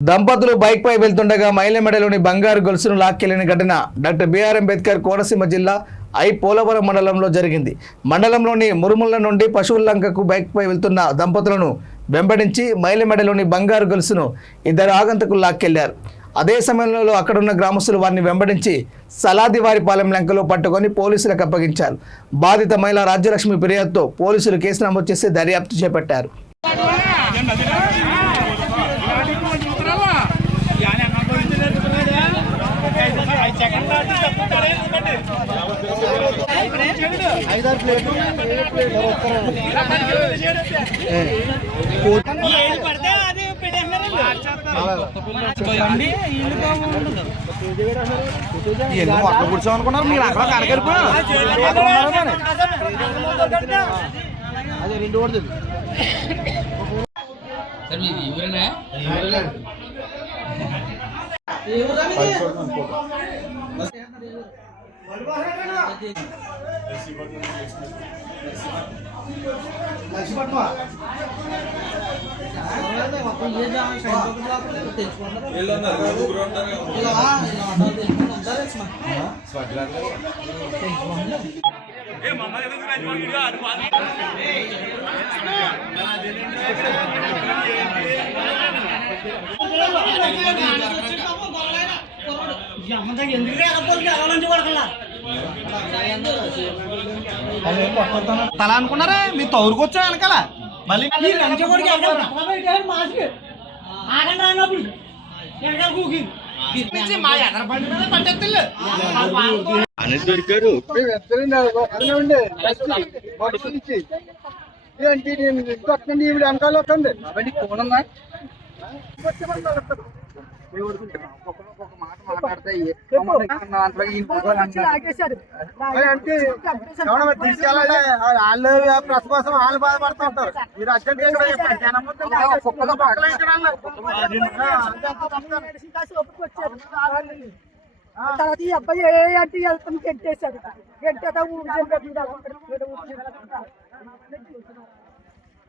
దంపతులు బైక్ పై వెళ్తుండగా మహిళ మెడలోని బంగారు గొలుసును లాక్కెళ్లిన ఘటన డాక్టర్ బిఆర్ అంబేద్కర్ కోనసీమ జిల్లా పోలవరం మండలంలో జరిగింది. మండలంలోని మురుముల నుండి పశువులంకకు బైక్ పై వెళ్తున్న దంపతులను వెంబడించి మహిళ మెడలోని బంగారు గొలుసును ఇద్దరు ఆగంతకులు లాక్కెళ్లారు. అదే సమయంలో అక్కడున్న గ్రామస్తులు వారిని వెంబడించి సలాదివారిపాలెం లంకలో పట్టుకొని పోలీసులకు అప్పగించారు. బాధిత మహిళ రాజ్యలక్ష్మి ఫిర్యాదుతో పోలీసులు కేసు నమోదు చేసి దర్యాప్తు చేపట్టారు. కూర్చోమనుకున్నారు మీరు అక్కడ కడగలిపోయా అదే రెండు ఓడుతుంది తల అనుకున్నారా మీరు తౌరుకొచ్చా వెనకాల మళ్ళీ దొరికారు వెనకాల వస్తుంది ఒక మాట మాట్లాడతాయి వాళ్ళు ప్రెస్ కోసం వాళ్ళు బాధపడుతూ ఉంటారు. మీరు అర్జెంట్ తర్వాత ఈ అబ్బాయి ఏ అంటే వెళ్తాం గెట్టేశాడు. గెట్టేదా ఊరు